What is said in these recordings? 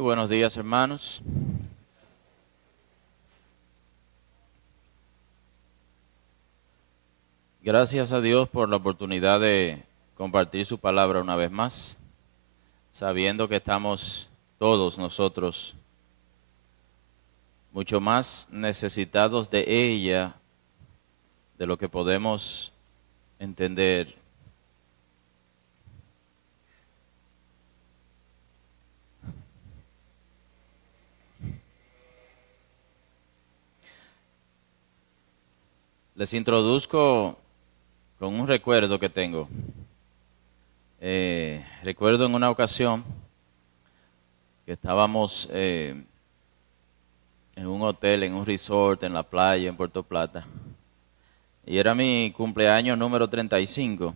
Muy buenos días, hermanos. Gracias a Dios por la oportunidad de compartir su palabra una vez más, sabiendo que estamos todos nosotros mucho más necesitados de ella de lo que podemos entender. Les introduzco con un recuerdo que tengo. Recuerdo en una ocasión que estábamos en un hotel, en un resort, en la playa, en Puerto Plata. Y era mi cumpleaños número 35.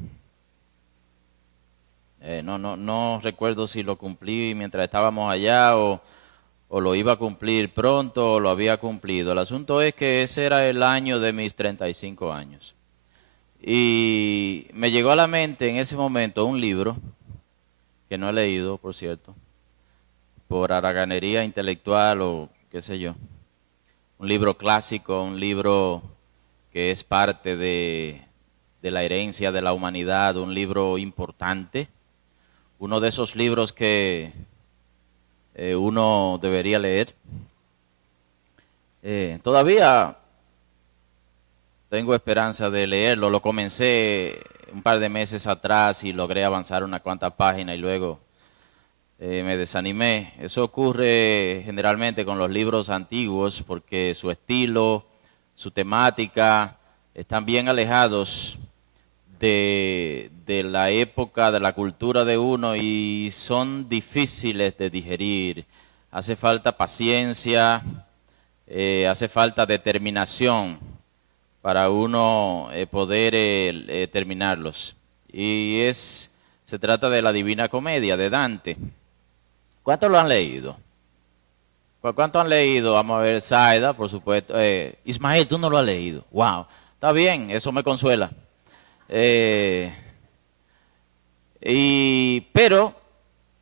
No recuerdo si lo cumplí mientras estábamos allá o lo iba a cumplir pronto o lo había cumplido. El asunto es que ese era el año de mis 35 años. Y me llegó a la mente en ese momento un libro, que no he leído, por cierto, por haraganería intelectual o qué sé yo. Un libro clásico, un libro que es parte de la herencia de la humanidad, un libro importante, uno de esos libros que uno debería leer. Todavía tengo esperanza de leerlo, lo comencé un par de meses atrás y logré avanzar unas cuantas páginas y luego me desanimé. Eso ocurre generalmente con los libros antiguos porque su estilo, su temática están bien alejados de la época, de la cultura de uno y son difíciles de digerir. Hace falta paciencia, hace falta determinación para uno poder terminarlos. Y se trata de la Divina Comedia de Dante. ¿Cuántos lo han leído? ¿Cuántos han leído? Vamos a ver, Saida, por supuesto. Ismael, tú no lo has leído. Wow, está bien, eso me consuela. Pero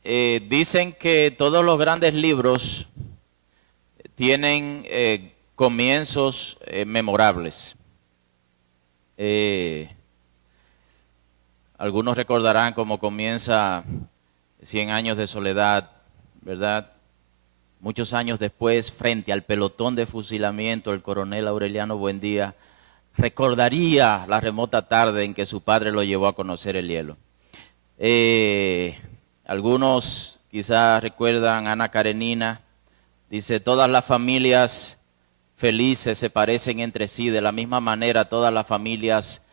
dicen que todos los grandes libros tienen comienzos memorables. Algunos recordarán cómo comienza 100 años de soledad, ¿verdad? Muchos años después, frente al pelotón de fusilamiento, el coronel Aureliano Buendía recordaría la remota tarde en que su padre lo llevó a conocer el hielo. Algunos quizás recuerdan a Ana Karenina, dice, todas las familias felices se parecen entre sí, de la misma manera todas las familias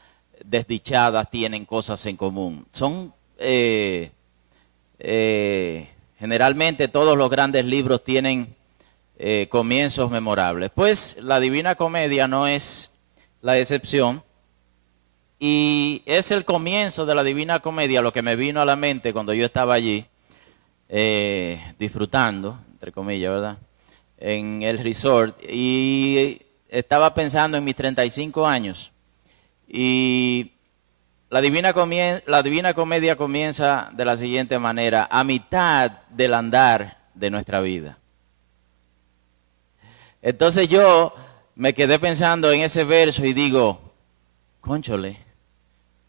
desdichadas tienen cosas en común. Son generalmente todos los grandes libros tienen comienzos memorables. Pues la Divina Comedia no es la excepción y es el comienzo de la Divina Comedia lo que me vino a la mente cuando yo estaba allí disfrutando, entre comillas, ¿verdad?, en el resort y estaba pensando en mis 35 años y la Divina Comedia comienza de la siguiente manera: a mitad del andar de nuestra vida. Entonces yo me quedé pensando en ese verso y digo, cónchole,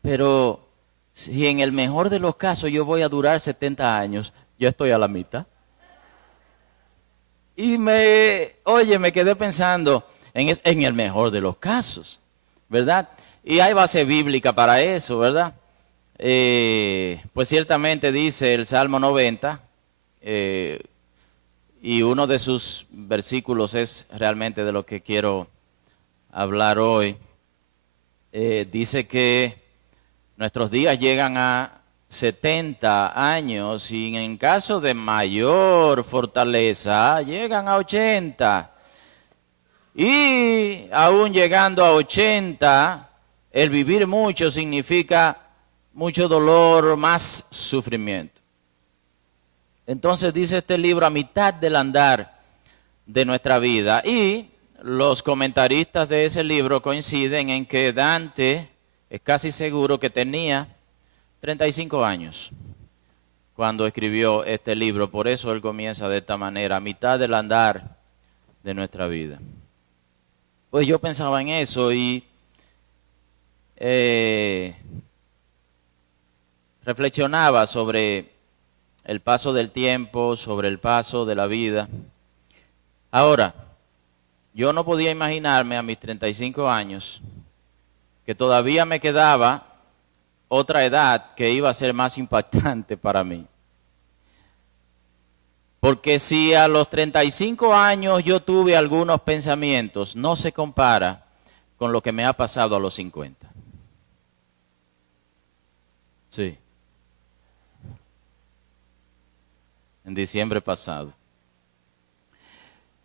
pero si en el mejor de los casos yo voy a durar 70 años, yo estoy a la mitad. Y me quedé pensando en el mejor de los casos, ¿verdad? Y hay base bíblica para eso, ¿verdad? Pues ciertamente dice el Salmo 90, y uno de sus versículos es realmente de lo que quiero hablar hoy. Dice que nuestros días llegan a 70 años y en caso de mayor fortaleza llegan a 80. Y aún llegando a 80, el vivir mucho significa mucho dolor, más sufrimiento. Entonces dice este libro, a mitad del andar de nuestra vida. Y los comentaristas de ese libro coinciden en que Dante es casi seguro que tenía 35 años cuando escribió este libro. Por eso él comienza de esta manera, a mitad del andar de nuestra vida. Pues yo pensaba en eso y reflexionaba sobre el paso del tiempo, sobre el paso de la vida. Ahora, yo no podía imaginarme a mis 35 años que todavía me quedaba otra edad que iba a ser más impactante para mí. Porque si a los 35 años yo tuve algunos pensamientos, no se compara con lo que me ha pasado a los 50. Sí. En diciembre pasado.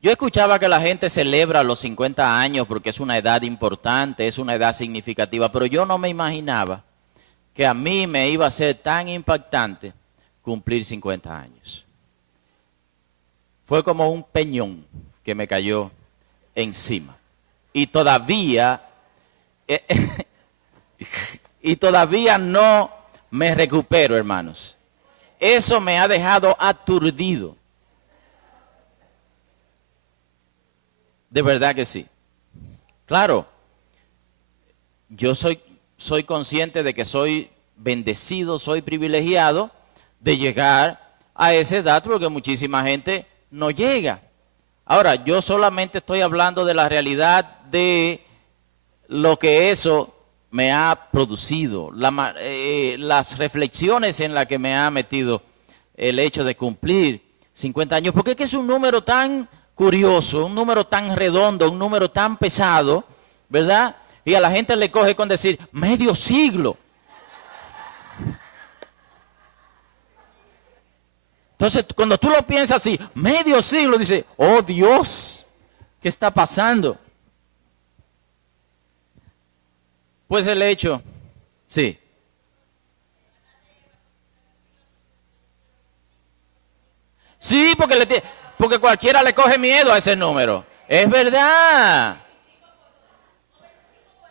Yo escuchaba que la gente celebra los 50 años porque es una edad importante, es una edad significativa, pero yo no me imaginaba que a mí me iba a ser tan impactante cumplir 50 años. Fue como un peñón que me cayó encima. Y todavía, y todavía no me recupero, hermanos. Eso me ha dejado aturdido. De verdad que sí. Claro, yo soy consciente de que soy bendecido, soy privilegiado de llegar a esa edad porque muchísima gente no llega. Ahora, yo solamente estoy hablando de la realidad de lo que eso me ha producido, las reflexiones en las que me ha metido el hecho de cumplir 50 años, porque es que es un número tan curioso, un número tan redondo, un número tan pesado, ¿verdad? Y a la gente le coge con decir, medio siglo. Entonces, cuando tú lo piensas así, medio siglo, dices, oh Dios, ¿qué está pasando? Pues el hecho, sí. Sí, porque cualquiera le coge miedo a ese número. Es verdad.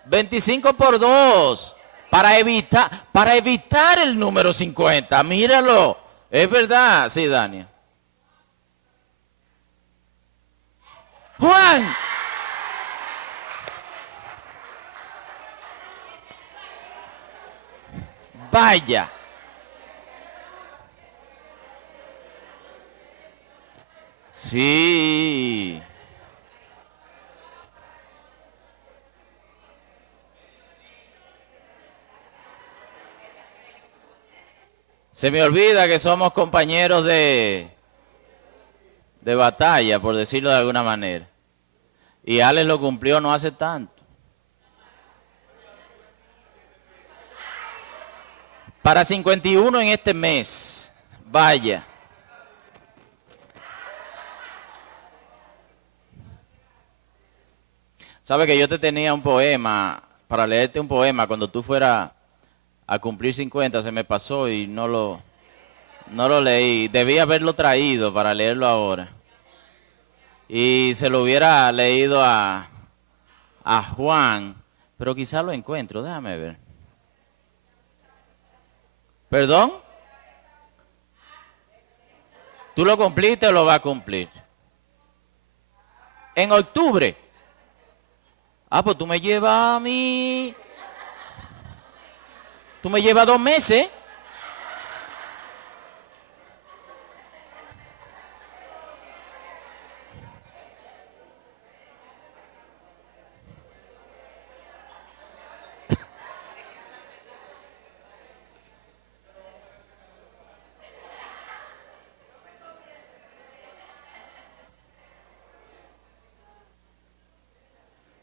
25 por 2. Para evitar el número 50. Míralo. Es verdad. Sí, Dani. Juan. Vaya. Sí. Se me olvida que somos compañeros de batalla, por decirlo de alguna manera. Y Alex lo cumplió no hace tanto. Para 51 en este mes. Vaya. Sabe que yo te tenía un poema, para leerte un poema, cuando tú fueras a cumplir 50, se me pasó y no lo leí. Debí haberlo traído para leerlo ahora. Y se lo hubiera leído a Juan, pero quizá lo encuentro, déjame ver. ¿Perdón? ¿Tú lo cumpliste o lo vas a cumplir? En octubre. Ah, pues tú me llevas a mí. Tú me llevas 2 meses.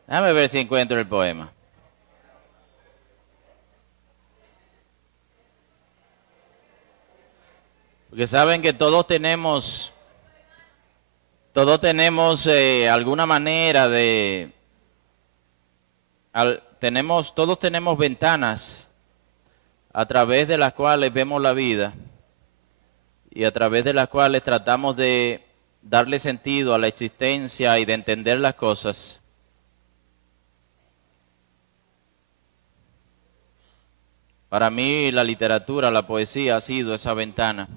Déjame ver si encuentro el poema. Porque saben que todos tenemos alguna manera de, todos tenemos ventanas a través de las cuales vemos la vida y a través de las cuales tratamos de darle sentido a la existencia y de entender las cosas. Para mí la literatura, la poesía ha sido esa ventana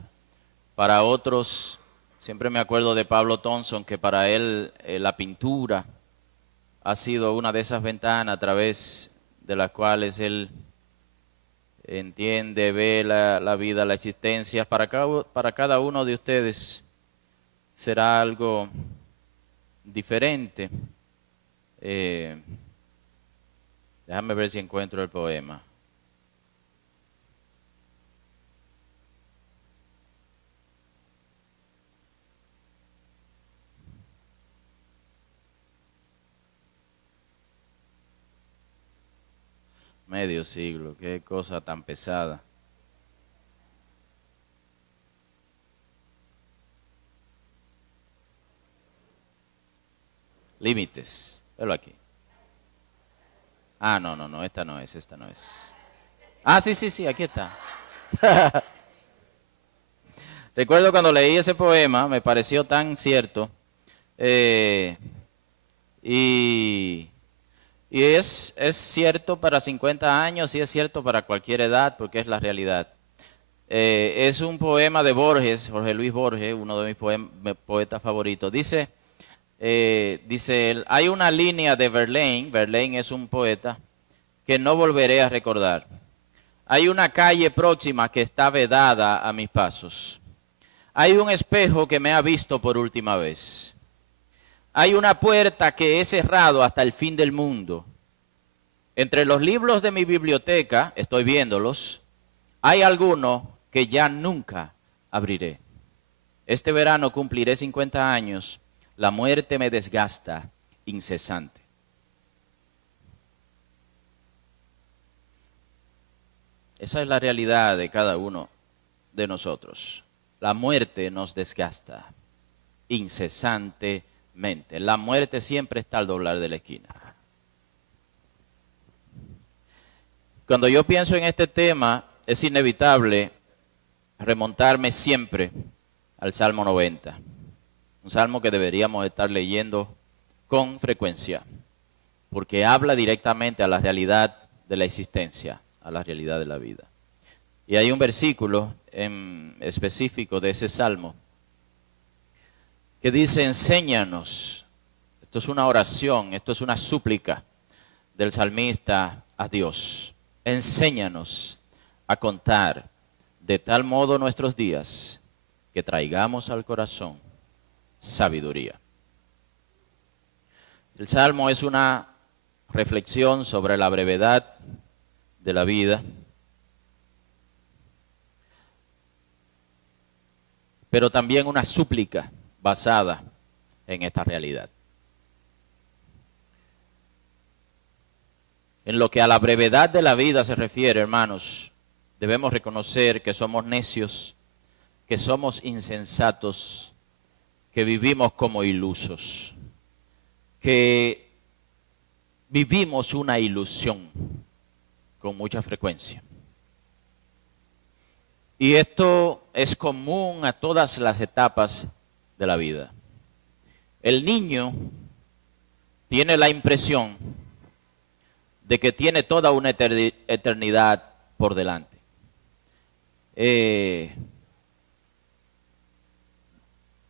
Para otros, siempre me acuerdo de Pablo Thompson, que para él la pintura ha sido una de esas ventanas a través de las cuales él entiende, ve la vida, la existencia. Para cada uno de ustedes será algo diferente. Déjame ver si encuentro el poema. Medio siglo, qué cosa tan pesada. Límites, velo aquí. Ah, no, esta no es. Ah, sí, aquí está. Recuerdo cuando leí ese poema, me pareció tan cierto. Y es cierto para 50 años y es cierto para cualquier edad, porque es la realidad. Es un poema de Borges, Jorge Luis Borges, uno de mis poetas favoritos. Dice él, hay una línea de Verlaine es un poeta, que no volveré a recordar. Hay una calle próxima que está vedada a mis pasos. Hay un espejo que me ha visto por última vez. Hay una puerta que he cerrado hasta el fin del mundo. Entre los libros de mi biblioteca, estoy viéndolos, hay algunos que ya nunca abriré. Este verano cumpliré 50 años. La muerte me desgasta incesante. Esa es la realidad de cada uno de nosotros. La muerte nos desgasta incesantemente. La muerte siempre está al doblar de la esquina. Cuando yo pienso en este tema, es inevitable remontarme siempre al Salmo 90. Un salmo que deberíamos estar leyendo con frecuencia, porque habla directamente a la realidad de la existencia, a la realidad de la vida. Y hay un versículo en específico de ese salmo que dice, enséñanos. Esto es una oración, esto es una súplica del salmista a Dios. Enséñanos a contar de tal modo nuestros días que traigamos al corazón sabiduría. El salmo es una reflexión sobre la brevedad de la vida, pero también una súplica basada en esta realidad. En lo que a la brevedad de la vida se refiere, hermanos, debemos reconocer que somos necios, que somos insensatos, que vivimos como ilusos, que vivimos una ilusión con mucha frecuencia. Y esto es común a todas las etapas de la vida. El niño tiene la impresión de que tiene toda una eternidad por delante.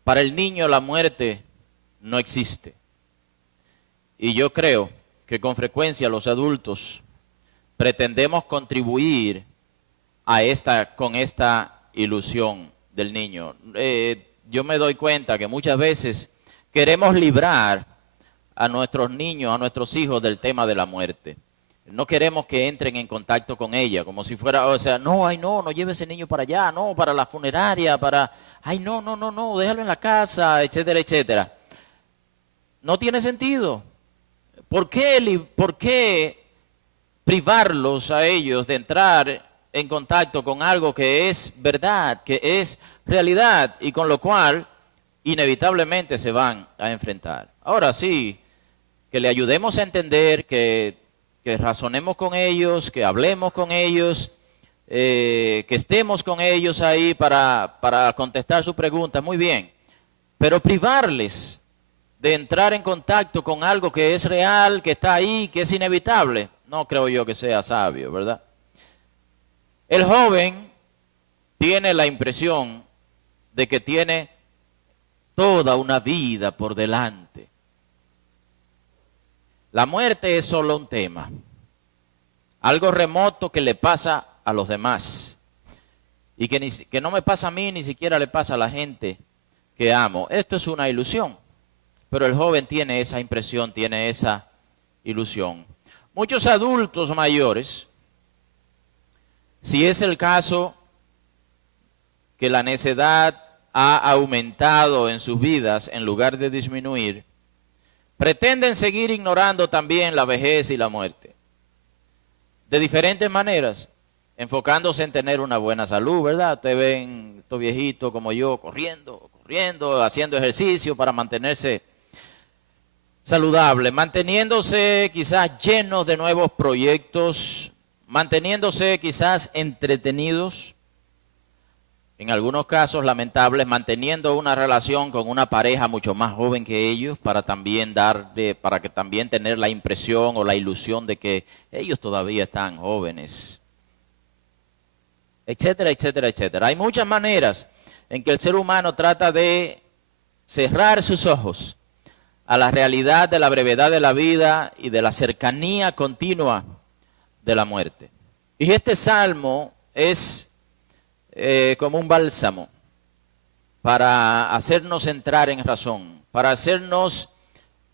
Para el niño la muerte no existe. Y yo creo que con frecuencia los adultos pretendemos contribuir con esta ilusión del niño. Yo me doy cuenta que muchas veces queremos librar a nuestros niños, a nuestros hijos del tema de la muerte. No queremos que entren en contacto con ella, como si fuera, o sea, no lleve ese niño para allá, no, para la funeraria, no, déjalo en la casa, etcétera, etcétera. No tiene sentido. ¿Por qué privarlos a ellos de entrar en contacto con algo que es verdad, que es realidad y con lo cual inevitablemente se van a enfrentar? Ahora sí, que le ayudemos a entender, que razonemos con ellos, que hablemos con ellos, que estemos con ellos ahí para contestar sus preguntas, muy bien. Pero privarles de entrar en contacto con algo que es real, que está ahí, que es inevitable, no creo yo que sea sabio, ¿verdad? El joven tiene la impresión de que tiene toda una vida por delante. La muerte es solo un tema, algo remoto que le pasa a los demás y que no me pasa a mí, ni siquiera le pasa a la gente que amo. Esto es una ilusión, pero el joven tiene esa impresión, tiene esa ilusión. Muchos adultos mayores, si es el caso que la necedad ha aumentado en sus vidas en lugar de disminuir, pretenden seguir ignorando también la vejez y la muerte. De diferentes maneras, enfocándose en tener una buena salud, ¿verdad? Te ven, estos viejitos como yo, corriendo, haciendo ejercicio para mantenerse saludable, manteniéndose quizás llenos de nuevos proyectos, manteniéndose quizás entretenidos, en algunos casos lamentables, manteniendo una relación con una pareja mucho más joven que ellos para que también tener la impresión o la ilusión de que ellos todavía están jóvenes, etcétera, etcétera, etcétera. Hay muchas maneras en que el ser humano trata de cerrar sus ojos a la realidad de la brevedad de la vida y de la cercanía continua de la muerte. Y este salmo es como un bálsamo para hacernos entrar en razón, para hacernos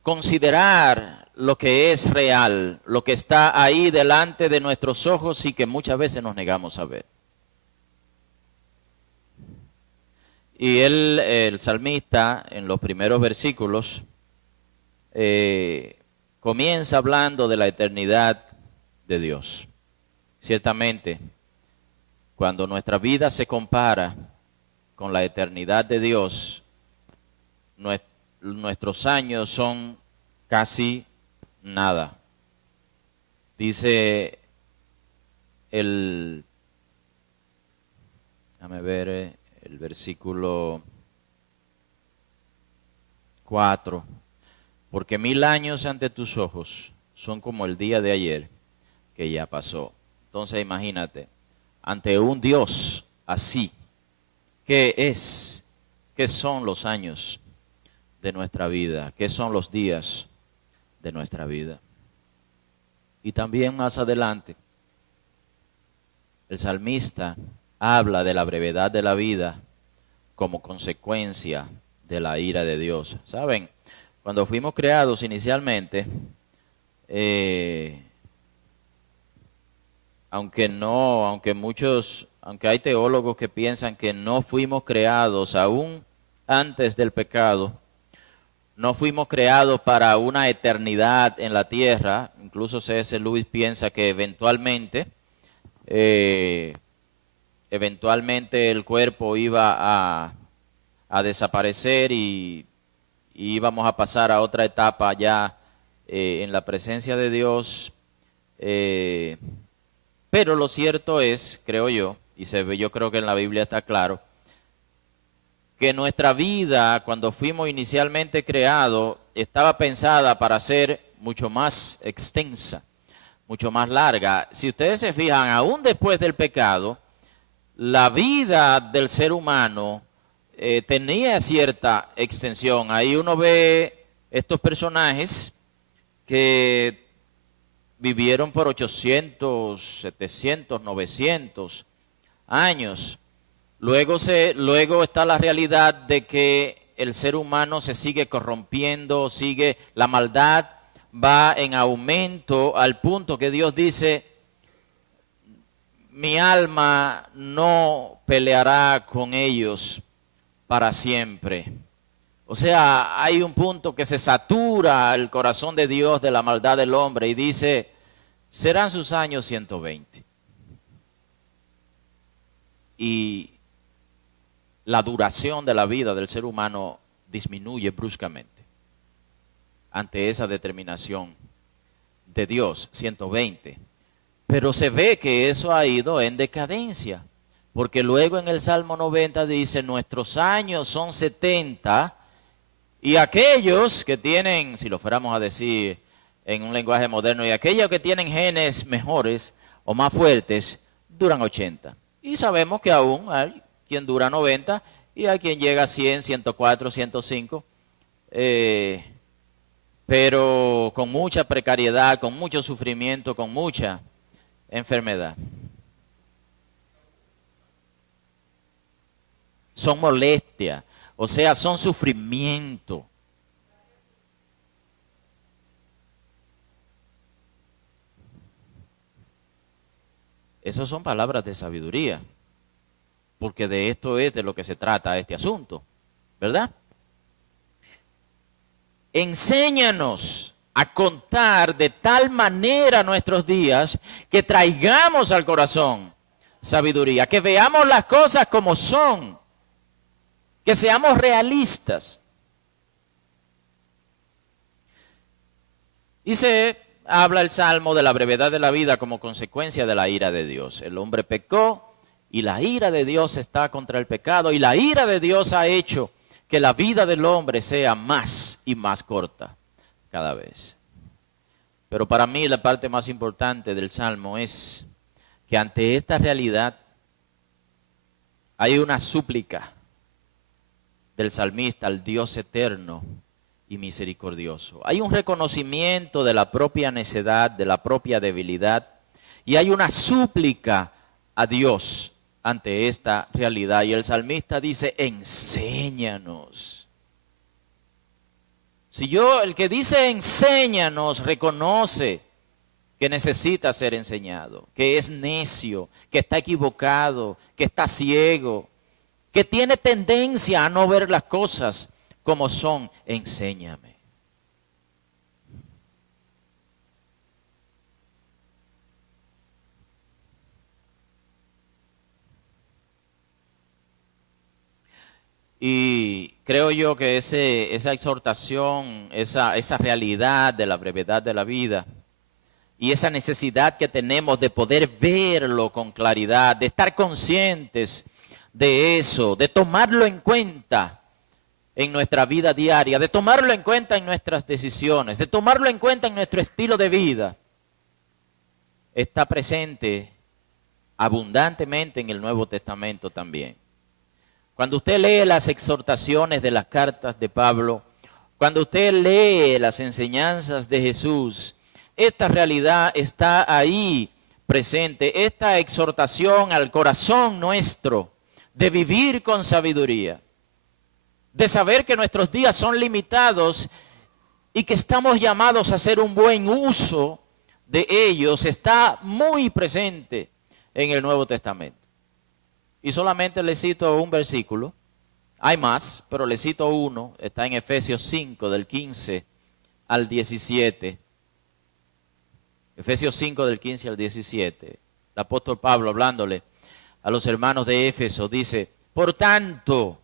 considerar lo que es real, lo que está ahí delante de nuestros ojos y que muchas veces nos negamos a ver. Y el salmista, en los primeros versículos, comienza hablando de la eternidad de Dios. Ciertamente, cuando nuestra vida se compara con la eternidad de Dios, nuestros años son casi nada. Dice el versículo 4, porque 1000 años ante tus ojos son como el día de ayer que ya pasó. Entonces imagínate, ante un Dios así, ¿qué son los años de nuestra vida? ¿Qué son los días de nuestra vida? Y también más adelante, el salmista habla de la brevedad de la vida como consecuencia de la ira de Dios. ¿Saben? Cuando fuimos creados inicialmente, aunque hay teólogos que piensan que no fuimos creados aún antes del pecado, no fuimos creados para una eternidad en la tierra. Incluso C.S. Lewis piensa que eventualmente el cuerpo iba a desaparecer y íbamos a pasar a otra etapa ya en la presencia de Dios. Pero lo cierto es, creo yo, y yo creo que en la Biblia está claro, que nuestra vida, cuando fuimos inicialmente creados, estaba pensada para ser mucho más extensa, mucho más larga. Si ustedes se fijan, aún después del pecado, la vida del ser humano tenía cierta extensión. Ahí uno ve estos personajes que vivieron por 800, 700, 900 años. Luego está la realidad de que el ser humano se sigue corrompiendo, la maldad va en aumento al punto que Dios dice: mi alma no peleará con ellos para siempre. O sea, hay un punto que se satura el corazón de Dios de la maldad del hombre y dice: serán sus años 120. Y la duración de la vida del ser humano disminuye bruscamente ante esa determinación de Dios, 120. Pero se ve que eso ha ido en decadencia, porque luego en el Salmo 90 dice: nuestros años son 70, y aquellos que tienen, si lo fuéramos a decir en un lenguaje moderno, y aquellos que tienen genes mejores o más fuertes, duran 80. Y sabemos que aún hay quien dura 90 y hay quien llega a 100, 104, 105, pero con mucha precariedad, con mucho sufrimiento, con mucha enfermedad. Son molestias, o sea, son sufrimiento. Esas son palabras de sabiduría, porque de esto es de lo que se trata este asunto, ¿verdad? Enséñanos a contar de tal manera nuestros días que traigamos al corazón sabiduría, que veamos las cosas como son, que seamos realistas. Y se habla el Salmo de la brevedad de la vida como consecuencia de la ira de Dios. El hombre pecó y la ira de Dios está contra el pecado, y la ira de Dios ha hecho que la vida del hombre sea más y más corta cada vez. Pero para mí la parte más importante del Salmo es que ante esta realidad hay una súplica del salmista al Dios eterno y misericordioso. Hay un reconocimiento de la propia necedad, de la propia debilidad, y hay una súplica a Dios ante esta realidad. Y el salmista dice, enséñanos. El que dice enséñanos, reconoce que necesita ser enseñado, que es necio, que está equivocado, que está ciego, que tiene tendencia a no ver las cosas como son. Enséñame. Y creo yo que esa exhortación, esa realidad de la brevedad de la vida y esa necesidad que tenemos de poder verlo con claridad, de estar conscientes de eso, de tomarlo en cuenta en nuestra vida diaria, de tomarlo en cuenta en nuestras decisiones, de tomarlo en cuenta en nuestro estilo de vida, está presente abundantemente en el Nuevo Testamento también. Cuando usted lee las exhortaciones de las cartas de Pablo, cuando usted lee las enseñanzas de Jesús, esta realidad está ahí presente, esta exhortación al corazón nuestro de vivir con sabiduría, de saber que nuestros días son limitados y que estamos llamados a hacer un buen uso de ellos, está muy presente en el Nuevo Testamento. Y solamente le cito un versículo, hay más, pero le cito uno, está en Efesios 5, del 15 al 17. Efesios 5, del 15 al 17. El apóstol Pablo, hablándole a los hermanos de Éfeso, dice, por tanto,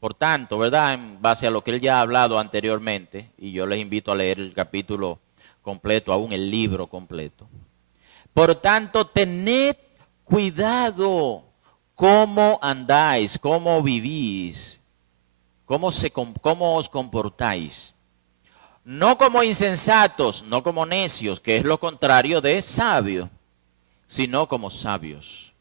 ¿verdad? En base a lo que él ya ha hablado anteriormente, y yo les invito a leer el capítulo completo, aún el libro completo. Por tanto, tened cuidado cómo andáis, cómo vivís, cómo os comportáis. No como insensatos, no como necios, que es lo contrario de sabio, sino como sabios,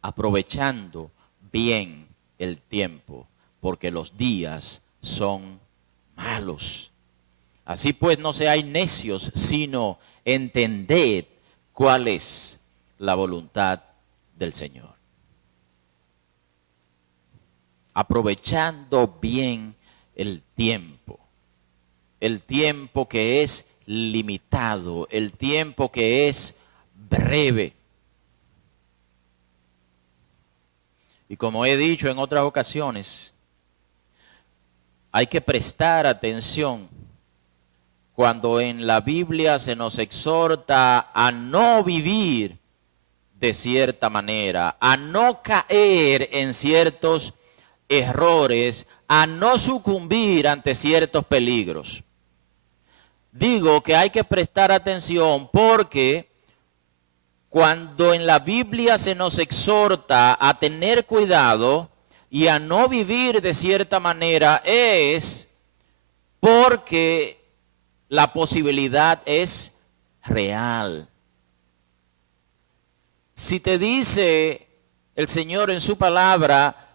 aprovechando bien el tiempo, porque los días son malos. Así pues, no seáis necios, sino entended cuál es la voluntad del Señor. Aprovechando bien el tiempo que es limitado, el tiempo que es breve. Y como he dicho en otras ocasiones, hay que prestar atención cuando en la Biblia se nos exhorta a no vivir de cierta manera, a no caer en ciertos errores, a no sucumbir ante ciertos peligros. Digo que hay que prestar atención porque cuando en la Biblia se nos exhorta a tener cuidado y a no vivir de cierta manera, es porque la posibilidad es real. Si te dice el Señor en su palabra,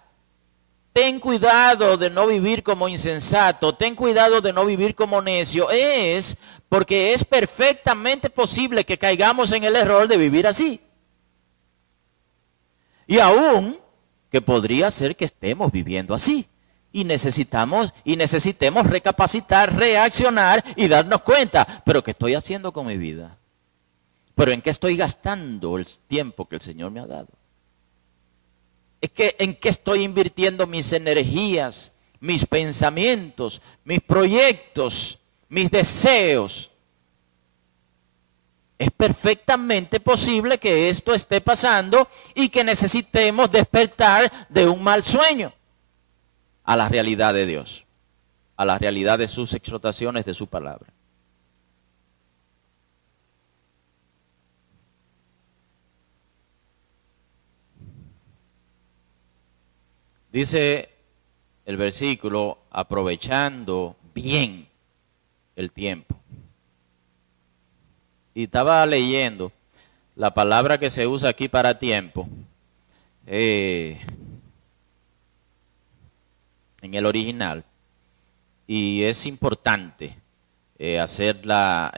ten cuidado de no vivir como insensato, ten cuidado de no vivir como necio, es porque es perfectamente posible que caigamos en el error de vivir así. Y aún que podría ser que estemos viviendo así. Y necesitemos recapacitar, reaccionar y darnos cuenta, pero ¿qué estoy haciendo con mi vida? ¿Pero en qué estoy gastando el tiempo que el Señor me ha dado? ¿En qué estoy invirtiendo mis energías, mis pensamientos, mis proyectos, mis deseos? Es perfectamente posible que esto esté pasando y que necesitemos despertar de un mal sueño a la realidad de Dios, a la realidad de sus exhortaciones, de su palabra. Dice el versículo, aprovechando bien el tiempo. Y estaba leyendo la palabra que se usa aquí para tiempo. En el original, y es importante hacer la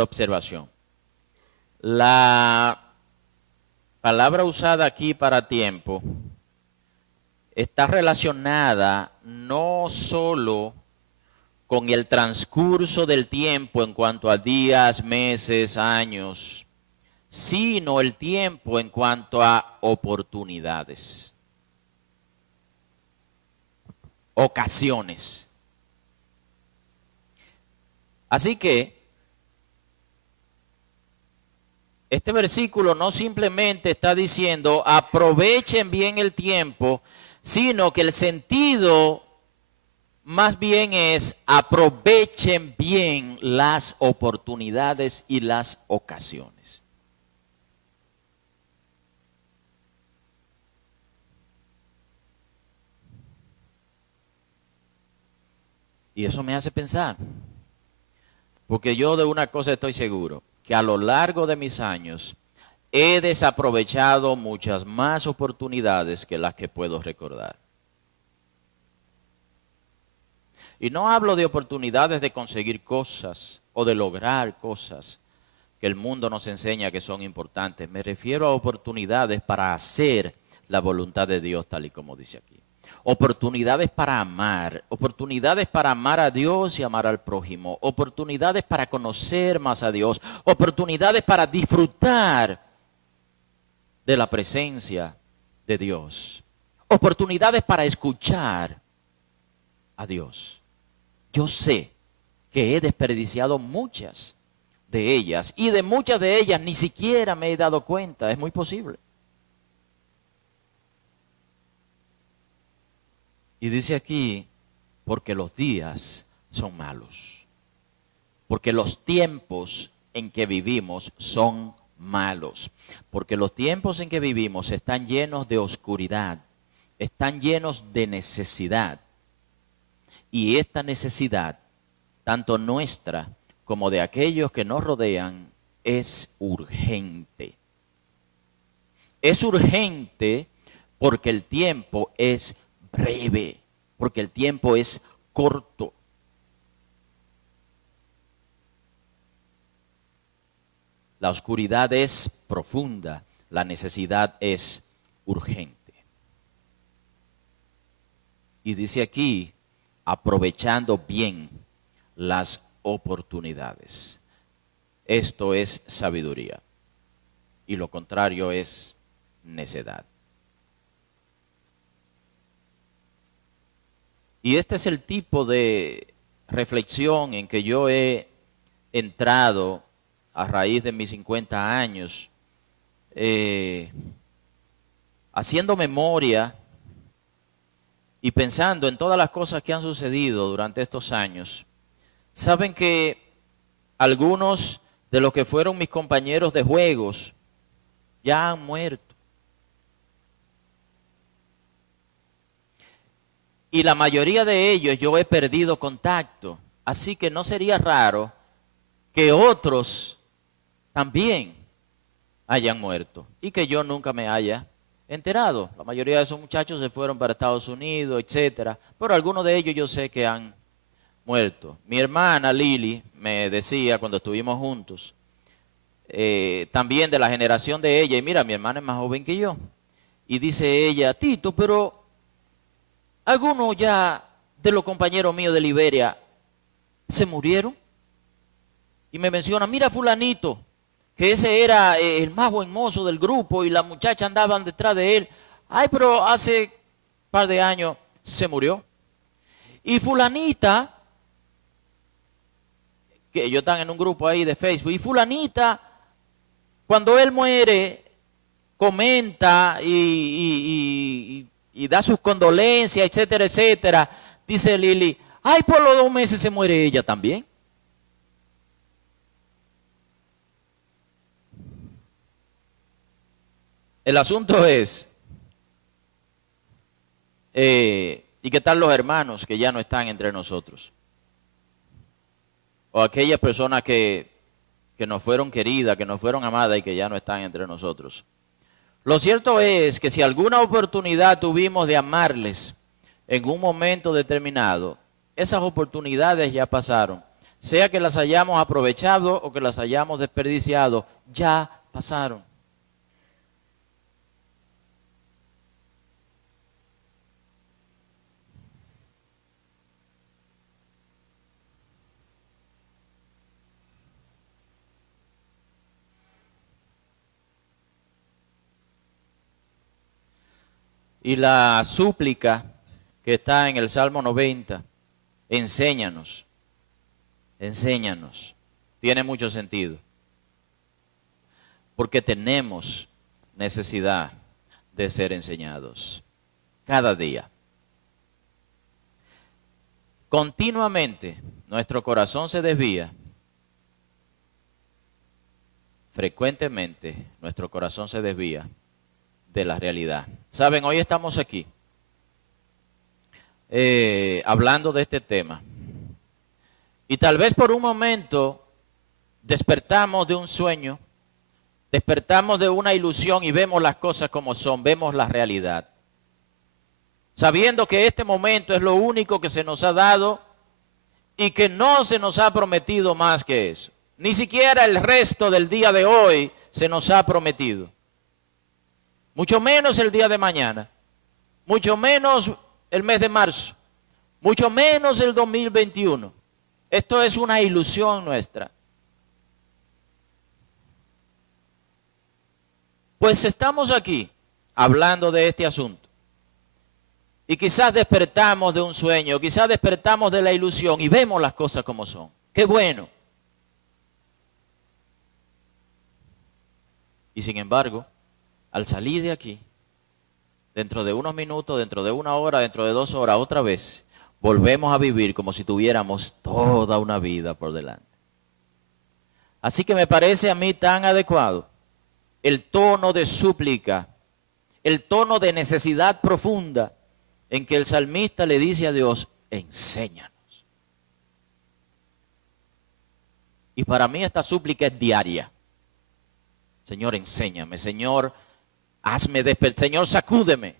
observación. La palabra usada aquí para tiempo está relacionada no solo con el transcurso del tiempo en cuanto a días, meses, años, sino el tiempo en cuanto a oportunidades. Ocasiones. Así que este versículo no simplemente está diciendo aprovechen bien el tiempo, sino que el sentido más bien es aprovechen bien las oportunidades y las ocasiones. Y eso me hace pensar, porque yo de una cosa estoy seguro, que a lo largo de mis años he desaprovechado muchas más oportunidades que las que puedo recordar. Y no hablo de oportunidades de conseguir cosas o de lograr cosas que el mundo nos enseña que son importantes. Me refiero a oportunidades para hacer la voluntad de Dios tal y como dice aquí. Oportunidades para amar a Dios y amar al prójimo, oportunidades para conocer más a Dios, oportunidades para disfrutar de la presencia de Dios, oportunidades para escuchar a Dios. Yo sé que he desperdiciado muchas de ellas y de muchas de ellas ni siquiera me he dado cuenta, es muy posible. Y dice aquí, porque los días son malos. Porque los tiempos en que vivimos son malos. Porque los tiempos en que vivimos están llenos de oscuridad, están llenos de necesidad. Y esta necesidad, tanto nuestra como de aquellos que nos rodean, es urgente. Es urgente porque el tiempo es breve, porque el tiempo es corto. La oscuridad es profunda, la necesidad es urgente. Y dice aquí, aprovechando bien las oportunidades. Esto es sabiduría y lo contrario es necedad. Y este es el tipo de reflexión en que yo he entrado a raíz de mis 50 años, haciendo memoria y pensando en todas las cosas que han sucedido durante estos años. Saben que algunos de los que fueron mis compañeros de juegos ya han muerto. Y la mayoría de ellos yo he perdido contacto. Así que no sería raro que otros también hayan muerto y que yo nunca me haya enterado. La mayoría de esos muchachos se fueron para Estados Unidos, etcétera. Pero algunos de ellos yo sé que han muerto. Mi hermana Lili me decía cuando estuvimos juntos, también de la generación de ella, y mira, mi hermana es más joven que yo, y dice ella, Tito, pero algunos ya de los compañeros míos de Liberia se murieron. Y me menciona, mira fulanito, que ese era el más buen mozo del grupo y las muchachas andaban detrás de él. Ay, pero hace un par de años se murió. Y fulanita, que ellos están en un grupo ahí de Facebook, y fulanita, cuando él muere, comenta y da sus condolencias, etcétera, etcétera. Dice Lili, ay, por los 2 meses se muere ella también. El asunto es, ¿y qué tal los hermanos que ya no están entre nosotros? O aquellas personas que nos fueron queridas, que nos fueron amadas y que ya no están entre nosotros. Lo cierto es que si alguna oportunidad tuvimos de amarles en un momento determinado, esas oportunidades ya pasaron. Sea que las hayamos aprovechado o que las hayamos desperdiciado, ya pasaron. Y la súplica que está en el Salmo 90, enséñanos, enséñanos, tiene mucho sentido. Porque tenemos necesidad de ser enseñados cada día. Continuamente nuestro corazón se desvía. Frecuentemente nuestro corazón se desvía de la realidad. Saben, hoy estamos aquí hablando de este tema. Y tal vez por un momento despertamos de un sueño, despertamos de una ilusión y vemos las cosas como son, vemos la realidad. Sabiendo que este momento es lo único que se nos ha dado y que no se nos ha prometido más que eso. Ni siquiera el resto del día de hoy se nos ha prometido. Mucho menos el día de mañana, mucho menos el mes de marzo, mucho menos el 2021. Esto es una ilusión nuestra. Pues estamos aquí hablando de este asunto. Y quizás despertamos de un sueño, quizás despertamos de la ilusión y vemos las cosas como son. ¡Qué bueno! Y sin embargo, al salir de aquí, dentro de unos minutos, dentro de 1 hora, dentro de 2 horas, otra vez, volvemos a vivir como si tuviéramos toda una vida por delante. Así que me parece a mí tan adecuado el tono de súplica, el tono de necesidad profunda en que el salmista le dice a Dios, enséñanos. Y para mí esta súplica es diaria. Señor, enséñame. Señor, hazme despertar. Señor, sacúdeme.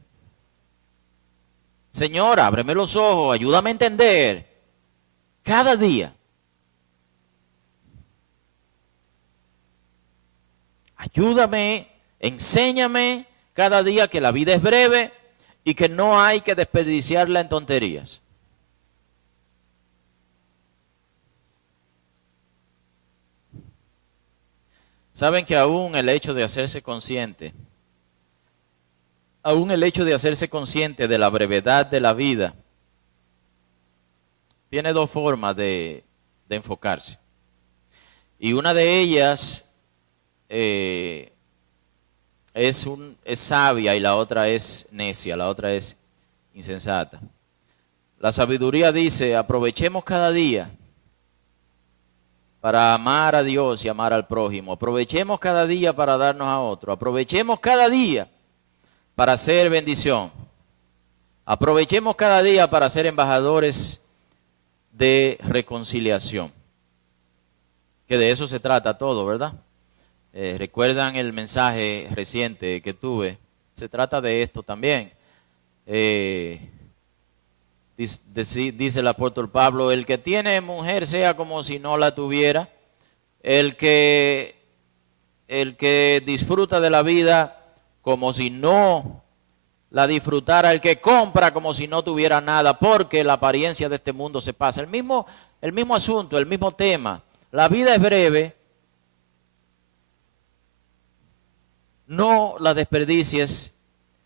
Señor, ábreme los ojos, ayúdame a entender. Cada día. Ayúdame, enséñame cada día que la vida es breve y que no hay que desperdiciarla en tonterías. Saben que aún el hecho de hacerse consciente, de la brevedad de la vida, tiene 2 formas de enfocarse. Y una de ellas es sabia y la otra es necia, la otra es insensata. La sabiduría dice, aprovechemos cada día para amar a Dios y amar al prójimo. Aprovechemos cada día para darnos a otro. Aprovechemos cada día para hacer bendición. Aprovechemos cada día para ser embajadores de reconciliación. Que de eso se trata todo, ¿verdad? ¿Recuerdan el mensaje reciente que tuve Se trata de esto también. Dice el apóstol Pablo, el que tiene mujer sea como si no la tuviera. El que disfruta de la vida como si no la disfrutara, el que compra como si no tuviera nada, porque la apariencia de este mundo se pasa. El mismo asunto, el mismo tema. La vida es breve, no la desperdicies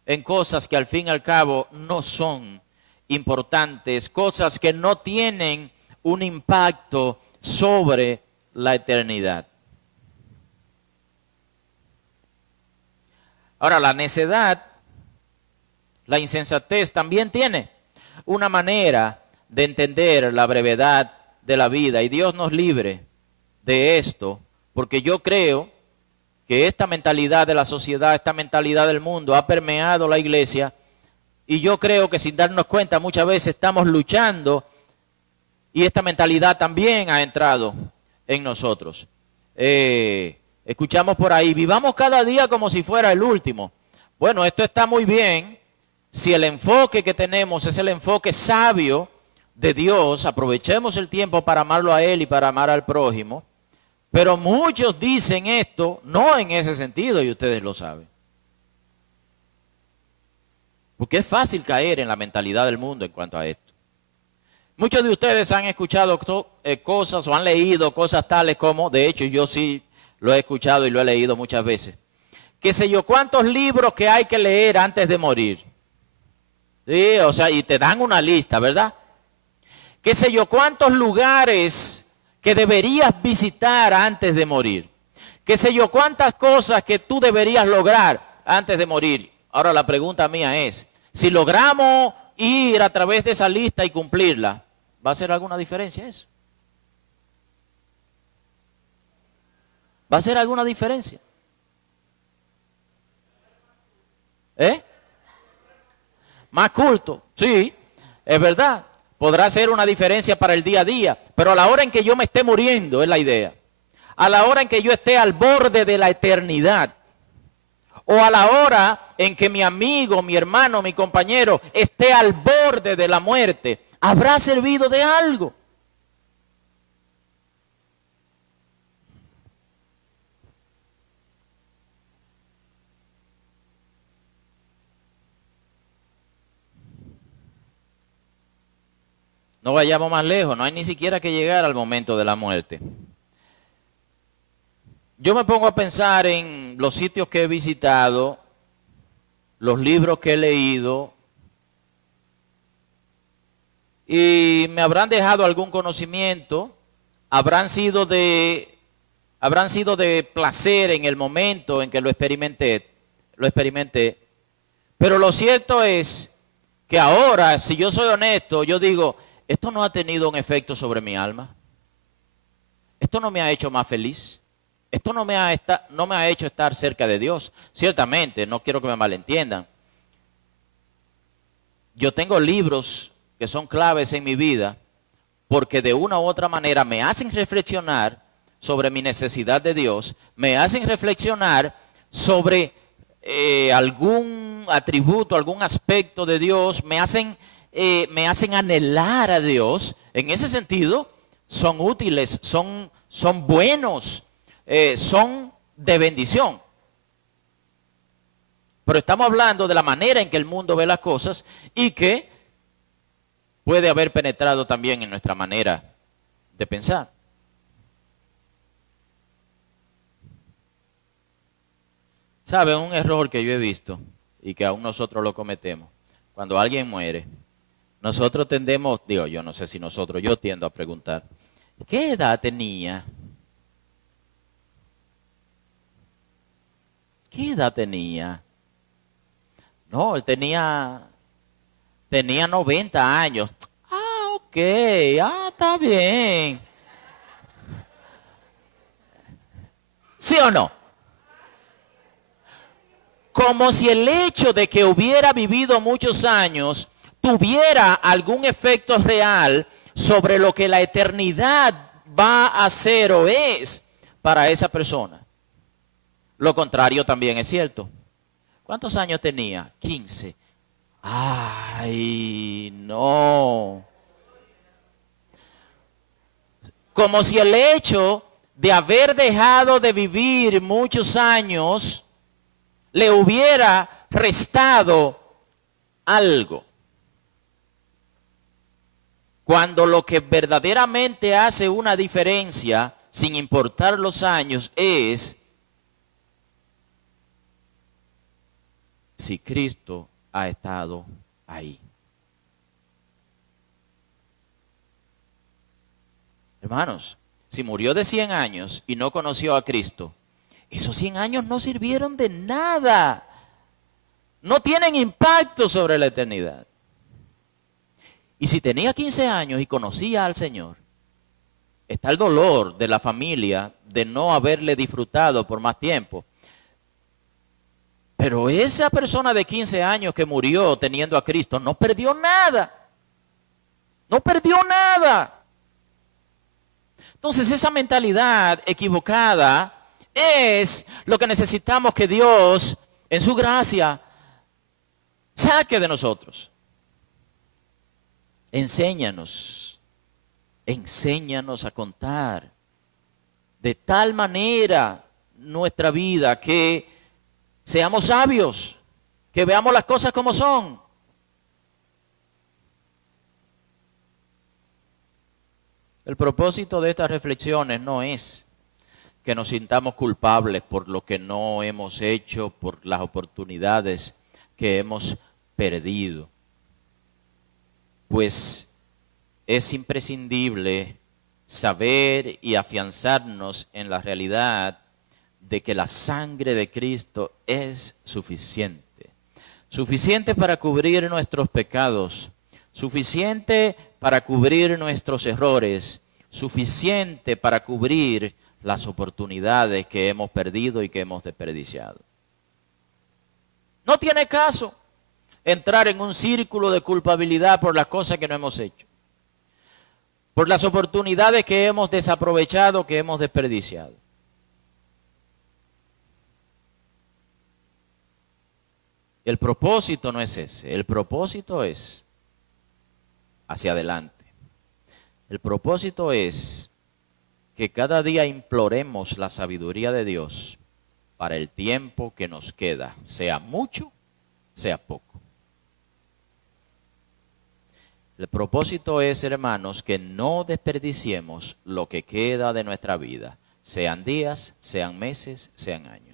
en cosas que al fin y al cabo no son importantes, cosas que no tienen un impacto sobre la eternidad. Ahora, la necedad, la insensatez también tiene una manera de entender la brevedad de la vida, y Dios nos libre de esto, porque yo creo que esta mentalidad de la sociedad, esta mentalidad del mundo ha permeado la iglesia, y yo creo que sin darnos cuenta muchas veces estamos luchando y esta mentalidad también ha entrado en nosotros. Escuchamos por ahí, vivamos cada día como si fuera el último. Bueno, esto está muy bien si el enfoque que tenemos es el enfoque sabio de Dios. Aprovechemos el tiempo para amarlo a Él y para amar al prójimo. Pero muchos dicen esto no en ese sentido, y ustedes lo saben. Porque es fácil caer en la mentalidad del mundo en cuanto a esto. Muchos de ustedes han escuchado cosas o han leído cosas tales como, de hecho yo sí lo he escuchado y lo he leído muchas veces, qué sé yo cuántos libros que hay que leer antes de morir. Sí, o sea, y te dan una lista, ¿verdad? Qué sé yo cuántos lugares que deberías visitar antes de morir. Qué sé yo cuántas cosas que tú deberías lograr antes de morir. Ahora la pregunta mía es, si logramos ir a través de esa lista y cumplirla, ¿va a hacer alguna diferencia eso? ¿Va a hacer alguna diferencia? Más culto, sí, es verdad. Podrá hacer una diferencia para el día a día, pero a la hora en que yo me esté muriendo, es la idea. A la hora en que yo esté al borde de la eternidad, o a la hora en que mi amigo, mi hermano, mi compañero esté al borde de la muerte, ¿habrá servido de algo? No vayamos más lejos, no hay ni siquiera que llegar al momento de la muerte. Yo me pongo a pensar en los sitios que he visitado, los libros que he leído, y me habrán dejado algún conocimiento, habrán sido de placer en el momento en que lo experimenté. Pero lo cierto es que ahora, si yo soy honesto, yo digo, esto no ha tenido un efecto sobre mi alma. Esto no me ha hecho más feliz. Esto no me ha hecho estar cerca de Dios. Ciertamente, no quiero que me malentiendan. Yo tengo libros que son claves en mi vida porque de una u otra manera me hacen reflexionar sobre mi necesidad de Dios, me hacen reflexionar sobre algún atributo, algún aspecto de Dios, me hacen anhelar a Dios. En ese sentido, son útiles, son buenos. Son de bendición. Pero estamos hablando de la manera en que el mundo ve las cosas y que puede haber penetrado también en nuestra manera de pensar. ¿Saben? Un error que yo he visto y que aún nosotros lo cometemos. Cuando alguien muere, nosotros tendemos, yo no sé si nosotros, yo tiendo a preguntar, ¿qué edad tenía? ¿Qué edad tenía? No, él tenía 90 años. Ah, ok, está bien. ¿Sí o no? Como si el hecho de que hubiera vivido muchos años tuviera algún efecto real sobre lo que la eternidad va a ser o es para esa persona. Lo contrario también es cierto. ¿Cuántos años tenía? 15. Ay, no. Como si el hecho de haber dejado de vivir muchos años le hubiera restado algo. Cuando lo que verdaderamente hace una diferencia, sin importar los años, es si Cristo ha estado ahí. Hermanos, si murió de 100 años y no conoció a Cristo, esos 100 años no sirvieron de nada. No tienen impacto sobre la eternidad. Y si tenía 15 años y conocía al Señor, está el dolor de la familia de no haberle disfrutado por más tiempo. Pero esa persona de 15 años que murió teniendo a Cristo no perdió nada. No perdió nada. Entonces esa mentalidad equivocada es lo que necesitamos que Dios, en su gracia, saque de nosotros. Enséñanos a contar de tal manera nuestra vida que seamos sabios, que veamos las cosas como son. El propósito de estas reflexiones no es que nos sintamos culpables por lo que no hemos hecho, por las oportunidades que hemos perdido. Pues es imprescindible saber y afianzarnos en la realidad de que la sangre de Cristo es suficiente. Suficiente para cubrir nuestros pecados, suficiente para cubrir nuestros errores, suficiente para cubrir las oportunidades que hemos perdido y que hemos desperdiciado. No tiene caso entrar en un círculo de culpabilidad por las cosas que no hemos hecho, por las oportunidades que hemos desaprovechado, que hemos desperdiciado. El propósito no es ese, el propósito es hacia adelante. El propósito es que cada día imploremos la sabiduría de Dios para el tiempo que nos queda, sea mucho, sea poco. El propósito es, hermanos, que no desperdiciemos lo que queda de nuestra vida, sean días, sean meses, sean años.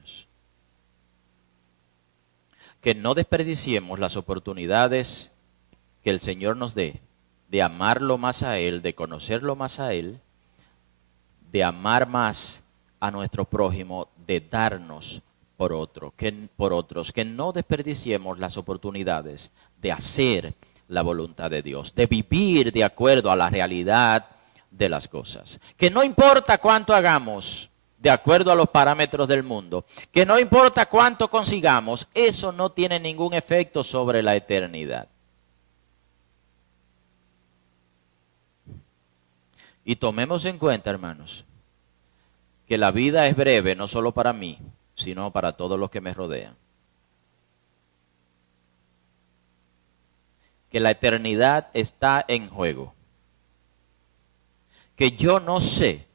Que no desperdiciemos las oportunidades que el Señor nos dé de amarlo más a Él, de conocerlo más a Él, de amar más a nuestro prójimo, de darnos por otros, que no desperdiciemos las oportunidades de hacer la voluntad de Dios, de vivir de acuerdo a la realidad de las cosas. Que no importa cuánto hagamos de acuerdo a los parámetros del mundo, que no importa cuánto consigamos, eso no tiene ningún efecto sobre la eternidad. Y tomemos en cuenta, hermanos, que la vida es breve no solo para mí, sino para todos los que me rodean. Que la eternidad está en juego. Que yo no sé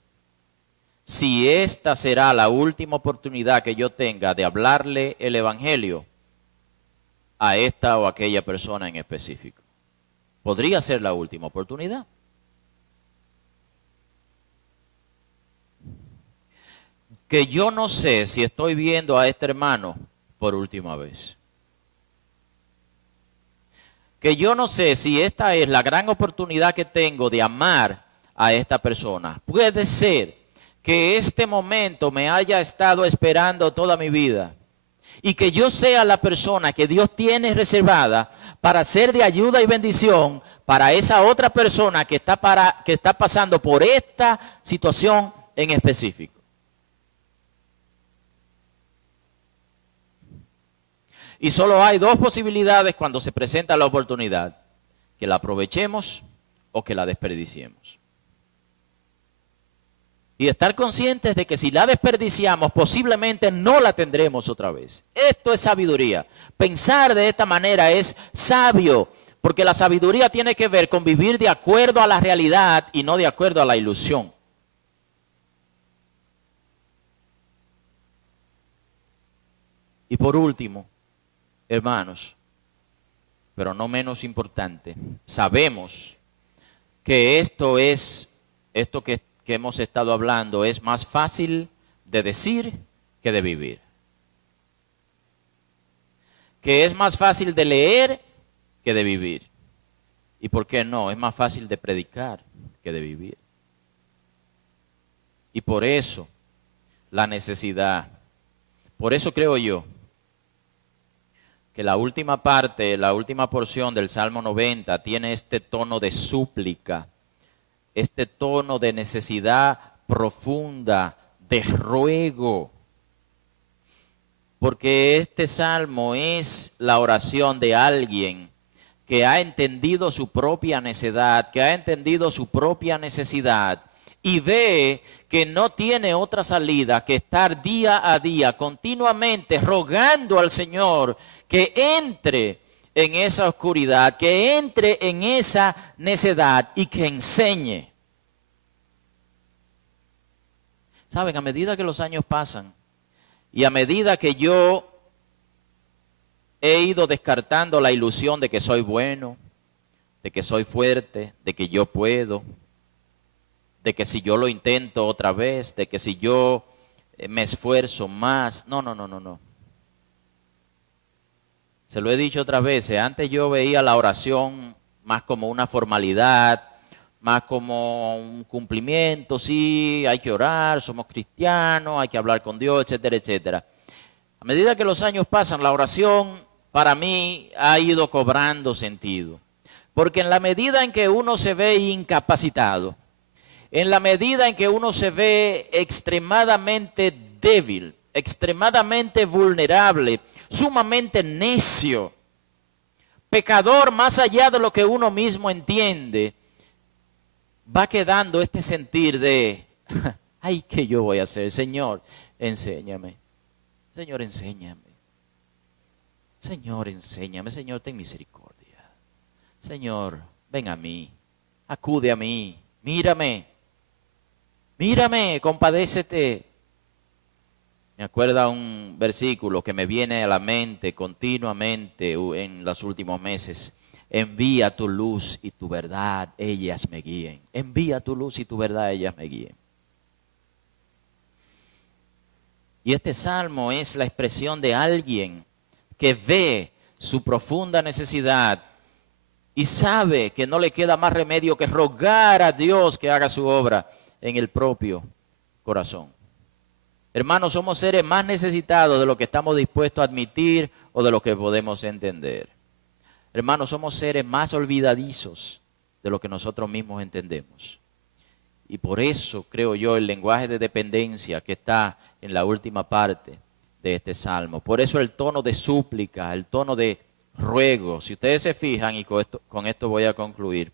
si esta será la última oportunidad que yo tenga de hablarle el evangelio a esta o aquella persona en específico. Podría ser la última oportunidad. Que yo no sé si estoy viendo a este hermano por última vez. Que yo no sé si esta es la gran oportunidad que tengo de amar a esta persona. Puede ser que este momento me haya estado esperando toda mi vida y que yo sea la persona que Dios tiene reservada para ser de ayuda y bendición para esa otra persona que está pasando por esta situación en específico. Y solo hay dos posibilidades cuando se presenta la oportunidad: que la aprovechemos o que la desperdiciemos. Y estar conscientes de que si la desperdiciamos, posiblemente no la tendremos otra vez. Esto es sabiduría. Pensar de esta manera es sabio, porque la sabiduría tiene que ver con vivir de acuerdo a la realidad y no de acuerdo a la ilusión. Y por último, hermanos, pero no menos importante, sabemos que esto que hemos estado hablando es más fácil de decir que de vivir. Que es más fácil de leer que de vivir. ¿Y por qué no? Es más fácil de predicar que de vivir. Y por eso la necesidad. Por eso creo yo que la última parte, la última porción del Salmo 90 tiene este tono de súplica, este tono de necesidad profunda, de ruego. Porque este salmo es la oración de alguien que ha entendido su propia necedad, que ha entendido su propia necesidad y ve que no tiene otra salida que estar día a día continuamente rogando al Señor que entre en esa oscuridad, que entre en esa necedad y que enseñe. Saben, a medida que los años pasan y a medida que yo he ido descartando la ilusión de que soy bueno, de que soy fuerte, de que yo puedo, de que si yo lo intento otra vez, de que si yo me esfuerzo más. No. Se lo he dicho otras veces, antes yo veía la oración más como una formalidad, más como un cumplimiento, sí, hay que orar, somos cristianos, hay que hablar con Dios, etcétera, etcétera. A medida que los años pasan, la oración para mí ha ido cobrando sentido. Porque en la medida en que uno se ve incapacitado, en la medida en que uno se ve extremadamente débil, extremadamente vulnerable, sumamente necio, pecador más allá de lo que uno mismo entiende, va quedando este sentir de, ay, ¿qué yo voy a hacer? Señor, enséñame. Señor, enséñame. Señor, enséñame. Señor, ten misericordia. Señor, ven a mí. Acude a mí. Mírame. Mírame, compadécete. Me acuerda un versículo que me viene a la mente continuamente en los últimos meses. Envía tu luz y tu verdad, ellas me guíen. Envía tu luz y tu verdad, ellas me guíen. Y este salmo es la expresión de alguien que ve su profunda necesidad y sabe que no le queda más remedio que rogar a Dios que haga su obra en el propio corazón. Hermanos, somos seres más necesitados de lo que estamos dispuestos a admitir o de lo que podemos entender. Hermanos, somos seres más olvidadizos de lo que nosotros mismos entendemos. Y por eso creo yo el lenguaje de dependencia que está en la última parte de este salmo. Por eso el tono de súplica, el tono de ruego. Si ustedes se fijan, y con esto voy a concluir,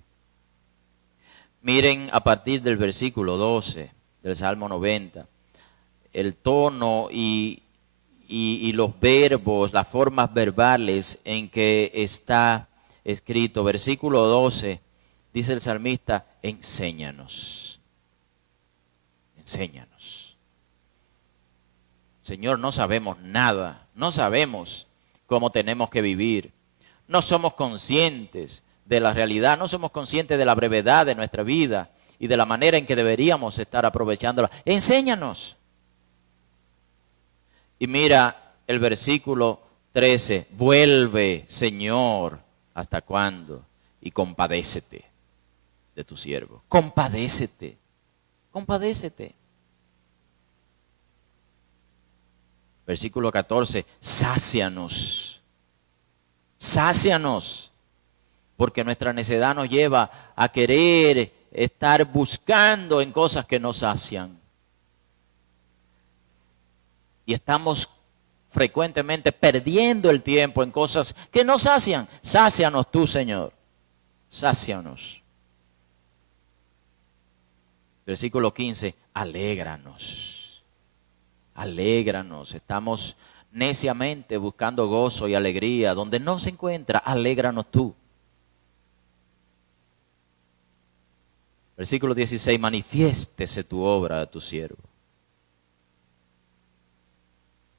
miren a partir del versículo 12 del Salmo 90, el tono y los verbos, las formas verbales en que está escrito. Versículo 12, dice el salmista, enséñanos. Enséñanos. Señor, no sabemos nada, no sabemos cómo tenemos que vivir, no somos conscientes de la realidad, no somos conscientes de la brevedad de nuestra vida y de la manera en que deberíamos estar aprovechándola. Enséñanos. Y mira el versículo 13, vuelve, Señor, ¿hasta cuándo? Y compadécete de tu siervo. Compadécete, compadécete. Versículo 14, sácianos, sácianos, porque nuestra necedad nos lleva a querer estar buscando en cosas que nos sacian. Y estamos frecuentemente perdiendo el tiempo en cosas que nos sacian. Sácianos tú, Señor. Sácianos. Versículo 15. Alégranos. Alégranos. Estamos neciamente buscando gozo y alegría, donde no se encuentra, alégranos tú. Versículo 16, manifiéstese tu obra a tu siervo.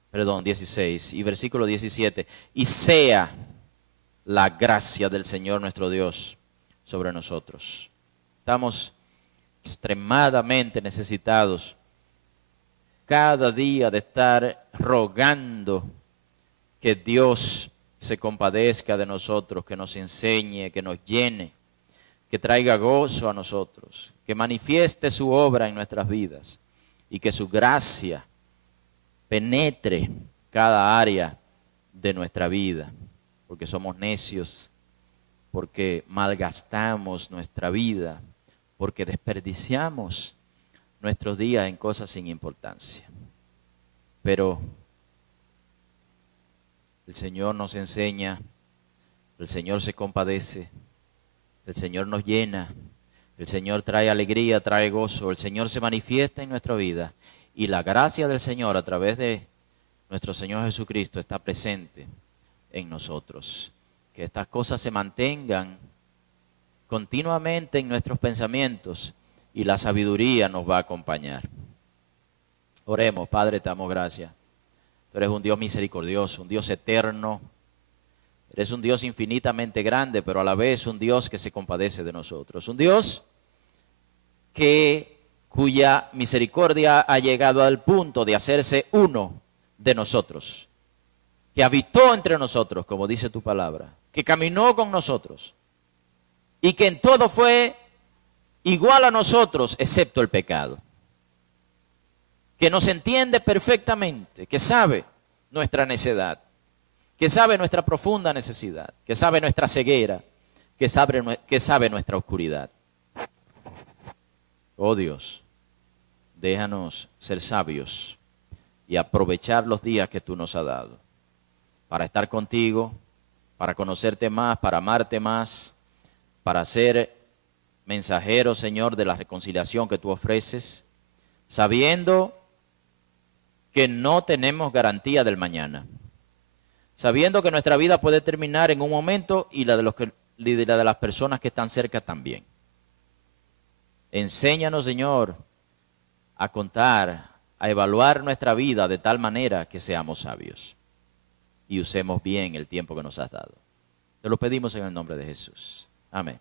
Perdón, 16. Y versículo 17, y sea la gracia del Señor nuestro Dios sobre nosotros. Estamos extremadamente necesitados cada día de estar rogando que Dios se compadezca de nosotros, que nos enseñe, que nos llene, que traiga gozo a nosotros, que manifieste su obra en nuestras vidas y que su gracia penetre cada área de nuestra vida, porque somos necios, porque malgastamos nuestra vida, porque desperdiciamos nuestros días en cosas sin importancia. Pero el Señor nos enseña, el Señor se compadece, el Señor nos llena, el Señor trae alegría, trae gozo, el Señor se manifiesta en nuestra vida y la gracia del Señor a través de nuestro Señor Jesucristo está presente en nosotros. Que estas cosas se mantengan continuamente en nuestros pensamientos y la sabiduría nos va a acompañar. Oremos. Padre, te damos gracias. Tú eres un Dios misericordioso, un Dios eterno. Eres un Dios infinitamente grande, pero a la vez un Dios que se compadece de nosotros. Un Dios cuya misericordia ha llegado al punto de hacerse uno de nosotros. Que habitó entre nosotros, como dice tu palabra. Que caminó con nosotros. Y que en todo fue igual a nosotros, excepto el pecado. Que nos entiende perfectamente, que sabe nuestra necedad, que sabe nuestra profunda necesidad, que sabe nuestra ceguera, que sabe nuestra oscuridad. Oh Dios, déjanos ser sabios y aprovechar los días que tú nos has dado para estar contigo, para conocerte más, para amarte más, para ser mensajeros, Señor, de la reconciliación que tú ofreces, sabiendo que no tenemos garantía del mañana, sabiendo que nuestra vida puede terminar en un momento y la de las personas que están cerca también. Enséñanos, Señor, a contar, a evaluar nuestra vida de tal manera que seamos sabios y usemos bien el tiempo que nos has dado. Te lo pedimos en el nombre de Jesús. Amén.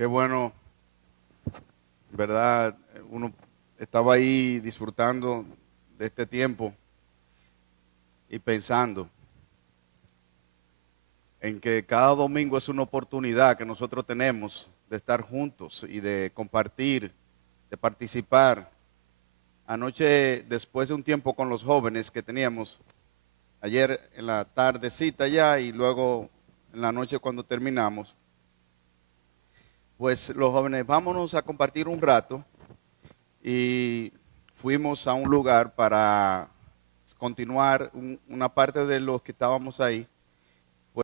Qué bueno, ¿verdad? Uno estaba ahí disfrutando de este tiempo y pensando en que cada domingo es una oportunidad que nosotros tenemos de estar juntos y de compartir, de participar. Anoche, después de un tiempo con los jóvenes que teníamos, ayer en la tardecita ya y luego en la noche cuando terminamos, pues los jóvenes, vámonos a compartir un rato y fuimos a un lugar para continuar una parte de los que estábamos ahí